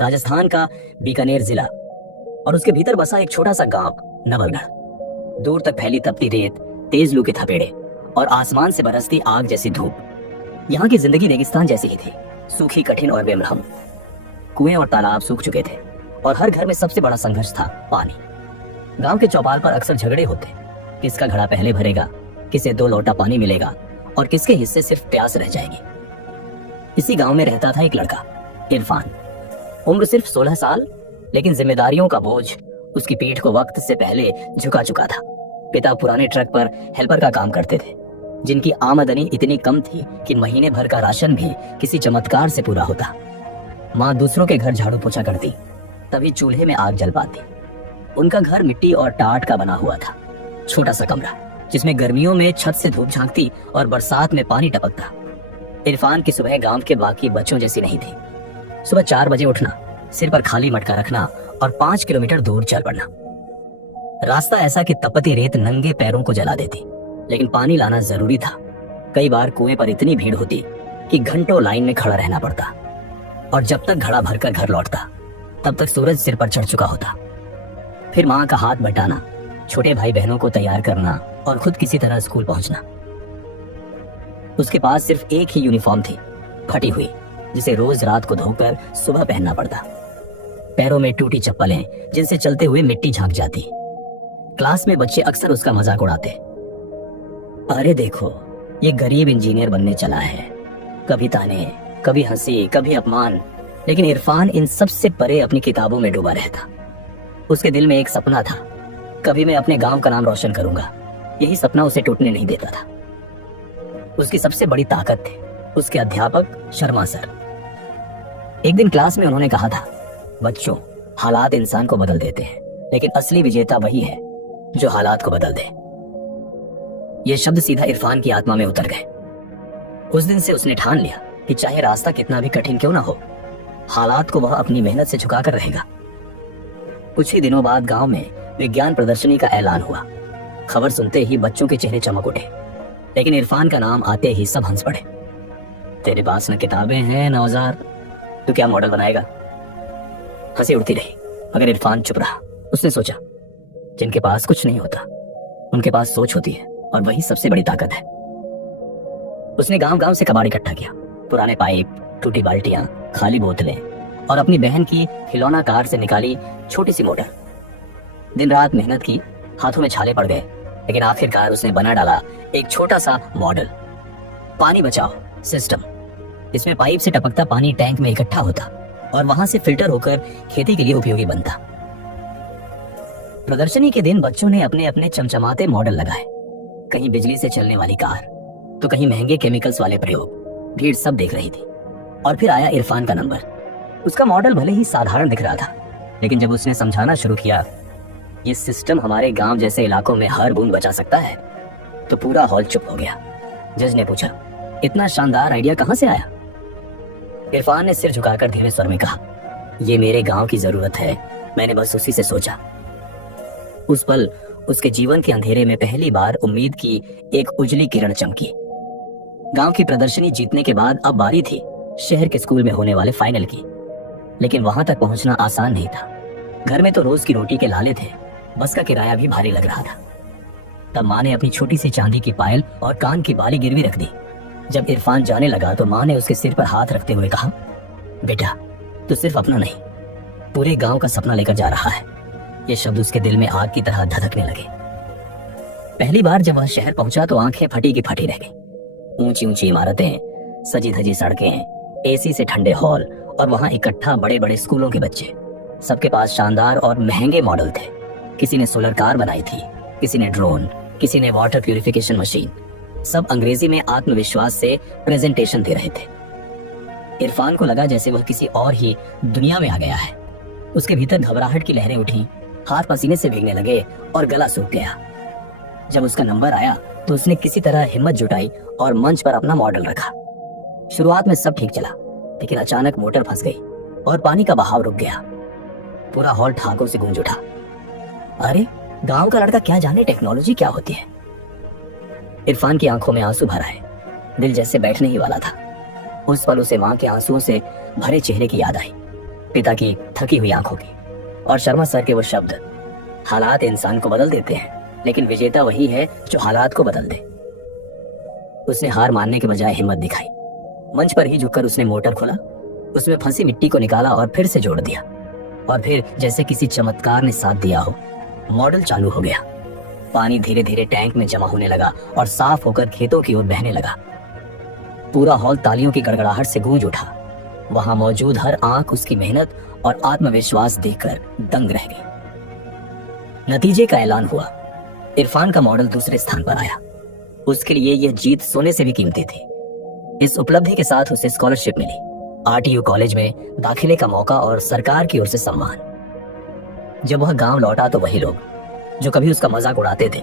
राजस्थान का बीकानेर जिला, और उसके भीतर बसा एक छोटा सा गांव नवलगढ़। दूर तक फैली तपती रेत, तेज लू के थपेड़े और आसमान से बरसती आग जैसी धूप। यहाँ की जिंदगी रेगिस्तान जैसी ही थी, सूखी, कठिन और बेमरहम। कुएं और तालाब सूख चुके थे और हर घर में सबसे बड़ा संघर्ष था पानी। गांव के चौपाल पर अक्सर झगड़े होते, किसका घड़ा पहले भरेगा, किसे 2 लोटा पानी मिलेगा और किसके हिस्से सिर्फ प्यास रह जाएगी। इसी गांव में रहता था एक लड़का, इरफान। उम्र सिर्फ 16 साल, लेकिन जिम्मेदारियों का बोझ उसकी पीठ को वक्त से पहले झुका चुका था। पिता पुराने ट्रक पर हेल्पर का काम करते थे, जिनकी आमदनी इतनी कम थी कि महीने भर का राशन भी किसी चमत्कार से पूरा होता। माँ दूसरों के घर झाड़ू पोछा करती, तभी चूल्हे में आग जल पाती। उनका घर मिट्टी और टाट का बना हुआ था, छोटा सा कमरा जिसमें गर्मियों में छत से धूप झांकती और बरसात में पानी टपकता। इरफान की सुबह गांव के बाकी बच्चों जैसी नहीं थी। सुबह 4 बजे उठना, सिर पर खाली मटका रखना और 5 किलोमीटर दूर चल पड़ना। रास्ता ऐसा कि तपती रेत नंगे पैरों को जला देती, लेकिन पानी लाना जरूरी था। कई बार कुएं पर इतनी भीड़ होती कि घंटों लाइन में खड़ा रहना पड़ता, और जब तक घड़ा भरकर घर लौटता तब तक सूरज सिर पर चढ़ चुका होता। फिर माँ का हाथ बटाना, छोटे भाई बहनों को तैयार करना और खुद किसी तरह स्कूल पहुंचना। उसके पास सिर्फ एक ही यूनिफॉर्म थी, फटी हुई, जिसे रोज रात को धोकर सुबह पहनना पड़ता। पैरों में टूटी चप्पलें जिनसे चलते हुए मिट्टी झांक जाती। क्लास में बच्चे अक्सर उसका मजाक उड़ाते, अरे देखो ये गरीब इंजीनियर बनने चला है। कभी ताने, कभी हंसी, कभी अपमान, लेकिन इरफान इन सब से परे अपनी किताबों में डूबा रहता। उसके दिल में एक सपना था, कभी मैं अपने गांव का नाम रोशन करूंगा। यही सपना उसे टूटने नहीं देता था। उसकी सबसे बड़ी ताकत थे उसके अध्यापक शर्मा सर। एक दिन क्लास में उन्होंने कहा था, बच्चों, हालात इंसान को बदल देते हैं, लेकिन असली विजेता वही है जो हालात को बदल दे। ये शब्द सीधा इरफान की आत्मा में उतर गए। उस दिन से उसने ठान लिया कि चाहे रास्ता कितना भी कठिन क्यों ना हो, हालात को वह अपनी मेहनत से झुकाकर रहेगा। कुछ ही दिनों बाद गांव में विज्ञान प्रदर्शनी का ऐलान हुआ। खबर सुनते ही बच्चों के चेहरे चमक उठे, लेकिन इरफान का नाम आते ही सब हंस पड़े। तेरे पास न किताबें हैं न औजार, तू क्या मॉडल बनाएगा? हंसी उड़ती रही, मगर इरफान चुप रहा। उसने सोचा, जिनके पास कुछ नहीं होता उनके पास सोच होती है, और वही सबसे बड़ी ताकत है। उसने गांव गांव से कबाड़ इकट्ठा किया, पुराने पाइप, टूटी बाल्टियां, खाली बोतलें, और अपनी बहन की खिलौना कार से निकाली छोटी सी मोटर। दिन रात मेहनत की, हाथों में छाले पड़ गए, लेकिन आखिरकार उसने बना डाला एक छोटा सा मॉडल, पानी बचाओ सिस्टम। इसमें पाइप से टपकता पानी टैंक में इकट्ठा होता और वहां से फिल्टर होकर खेती के लिए उपयोगी बनता। प्रदर्शनी के दिन बच्चों ने अपने अपने चमचमाते मॉडल लगाए, कहीं बिजली से चलने वाली कार, तो कहीं महंगे केमिकल्स वाले प्रयोग। भीड़ सब देख रही थी। और फिर आया इरफान का नंबर। उसका मॉडल भले ही साधारण दिख रहा था, लेकिन जब उसने समझाना शुरू किया, ये सिस्टम हमारे गांव जैसे इलाकों में हर बूंद बचा सकता है, तो पूरा हॉल चुप हो गया। जज ने पूछा, इतना शानदार आइडिया कहां से आया? इरफान ने सिर झुकाकर धीरे स्वर में कहा, ये मेरे गांव की जरूरत है, मैंने बस उसी से सोचा। उस पल उसके जीवन के अंधेरे में पहली बार उम्मीद की एक उजली किरण चमकी। गांव की प्रदर्शनी जीतने के बाद अब बारी थी शहर के स्कूल में होने वाले फाइनल की, लेकिन वहां तक पहुंचना आसान नहीं था। घर में तो रोज की रोटी के लाले थे, बस का किराया भी भारी लग रहा था। तब माँ ने अपनी छोटी सी चांदी की पायल और कान की बाली गिरवी रख दी। जब इरफान जाने लगा तो माँ ने उसके सिर पर हाथ रखते हुए कहा, बेटा, तू सिर्फ अपना नहीं, पूरे गांव का सपना लेकर जा रहा है। ये शब्द उसके दिल में आग की तरह धधकने लगे। पहली बार जब वह शहर पहुंचा तो आंखें फटी की फटी रह गई। ऊंची ऊंची इमारतें, सजी धजी सड़कें, एसी से ठंडे हॉल, और वहां इकट्ठा बड़े बड़े स्कूलों के बच्चे। सबके पास शानदार और महंगे मॉडल थे। किसी ने सोलर कार बनाई थी, किसी ने ड्रोन, किसी ने वाटर प्यूरिफिकेशन मशीन। सब अंग्रेजी में आत्मविश्वास से प्रेजेंटेशन दे रहे थे। इरफान को लगा जैसे वह किसी और ही दुनिया में आ गया है। उसके भीतर घबराहट की लहरें उठी, हाथ पसीने से भीगने लगे और गला सूख गया। जब उसका नंबर आया तो उसने किसी तरह हिम्मत जुटाई और मंच पर अपना मॉडल रखा। शुरुआत में सब ठीक चला, लेकिन अचानक मोटर फंस गई और पानी का बहाव रुक गया। पूरा हॉल ठाकों से गूंज उठा। अरे, गांव का लड़का क्या जाने टेक्नोलॉजी क्या होती है। इरफान की आंखों में आंसू भर आए, दिल जैसे बैठने ही वाला था। उस पल उसे मां के आंसुओं से भरे चेहरे की याद आई। पिता की थकी हुई आंखों की, और शर्मा सर के वो शब्द, हालात इंसान को बदल देते हैं लेकिन विजेता वही है जो हालात को बदल दे। उसने हार मानने के बजाय हिम्मत दिखाई। मंच पर ही झुककर उसने मोटर खोला, उसमें फंसी मिट्टी को निकाला और फिर से जोड़ दिया। और फिर जैसे किसी चमत्कार ने साथ दिया हो, मॉडल चालू हो गया। पानी धीरे धीरे टैंक में जमा होने लगा और साफ होकर खेतों की ओर बहने लगा। पूरा हॉल तालियों की गड़गड़ाहट से गूंज उठा। वहां मौजूद हर आंख उसकी मेहनत और आत्मविश्वास देखकर दंग रह गई। नतीजे का ऐलान हुआ। इरफान का मॉडल दूसरे स्थान पर आया। उसके लिए यह जीत सोने से भी कीमती थी। इस उपलब्धि के साथ उसे स्कॉलरशिप मिली, आरटीयू कॉलेज में दाखिले का मौका और सरकार की ओर से सम्मान। जब वह गांव लौटा तो वही लोग जो कभी उसका मजाक उड़ाते थे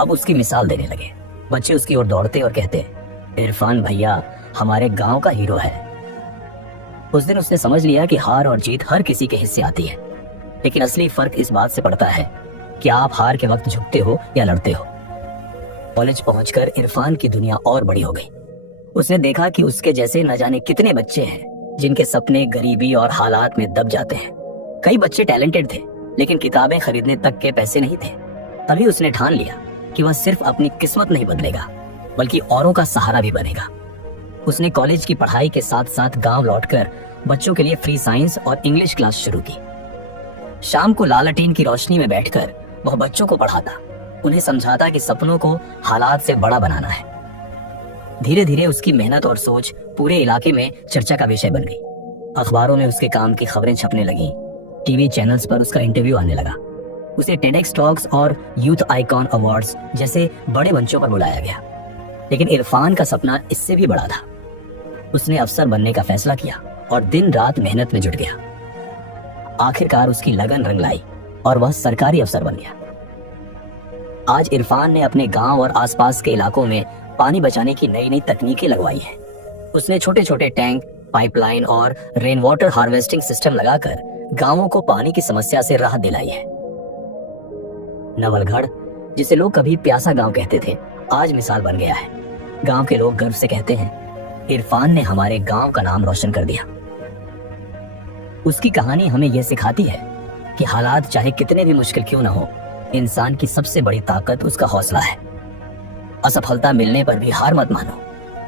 अब उसकी मिसाल देने लगे। बच्चे उसकी ओर दौड़ते और कहते, इरफान भैया हमारे गांव का हीरो है। उस दिन उसने समझ लिया कि हार और जीत हर किसी के हिस्से आती है, लेकिन असली फर्क इस बात से पड़ता है कि आप हार के वक्त झुकते हो या लड़ते हो। कॉलेज पहुंचकर इरफान की दुनिया और बड़ी हो गई। उसने देखा कि उसके जैसे न जाने कितने बच्चे हैं जिनके सपने गरीबी और हालात में दब जाते हैं। कई बच्चे टैलेंटेड थे लेकिन किताबें खरीदने तक के पैसे नहीं थे। तभी उसने ठान लिया कि वह सिर्फ अपनी किस्मत नहीं बदलेगा बल्कि औरों का सहारा भी बनेगा। उसने कॉलेज की पढ़ाई के साथ साथ गांव लौटकर बच्चों के लिए फ्री साइंस और इंग्लिश क्लास शुरू की। शाम को लालटेन की रोशनी में बैठकर वह बच्चों को पढ़ाता, उन्हें समझाता कि सपनों को हालात से बड़ा बनाना है। धीरे धीरे उसकी मेहनत और सोच पूरे इलाके में चर्चा का विषय बन गई। अखबारों में उसके काम की खबरें छपने लगी, टीवी चैनल्स पर उसका इंटरव्यू आने लगा। उसे टेडेक्स टॉक्स और यूथ आइकॉन अवार्ड्स जैसे बड़े मंचों पर बुलाया गया। लेकिन इरफान का सपना इससे भी बड़ा था। उसने अफसर बनने का फैसला किया और दिन रात मेहनत में जुट गया। आखिरकार उसकी लगन रंग लाई और वह सरकारी अफसर बन गया। आज इरफान ने अपने गांव और आसपास के इलाकों में पानी बचाने की नई नई तकनीकें लगवाई हैं। उसने छोटे छोटे टैंक, पाइपलाइन और रेन वाटर हार्वेस्टिंग सिस्टम लगाकर गांवों को पानी की समस्या से राहत दिलाई है। नवलगढ़, जिसे लोग कभी प्यासा गांव कहते थे, आज मिसाल बन गया है। गांव के लोग गर्व से कहते हैं, इरफान ने हमारे गांव का नाम रोशन कर दिया। उसकी कहानी हमें यह सिखाती है कि हालात चाहे कितने भी मुश्किल क्यों न हो, इंसान की सबसे बड़ी ताकत उसका हौसला है। असफलता मिलने पर भी हार मत मानो,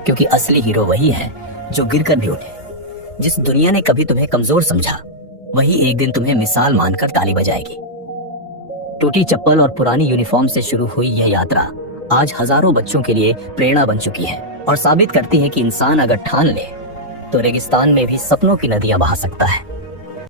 क्योंकि असली हीरो वही है जो गिरकर भी उठे। जिस दुनिया ने कभी तुम्हें कमजोर समझा, वही एक दिन तुम्हें मिसाल मानकर ताली बजाएगी। टूटी चप्पल और पुरानी यूनिफॉर्म से शुरू हुई यह यात्रा आज हजारों बच्चों के लिए प्रेरणा बन चुकी है और साबित करती है कि इंसान अगर ठान ले तो रेगिस्तान में भी सपनों की नदियां बहा सकता है।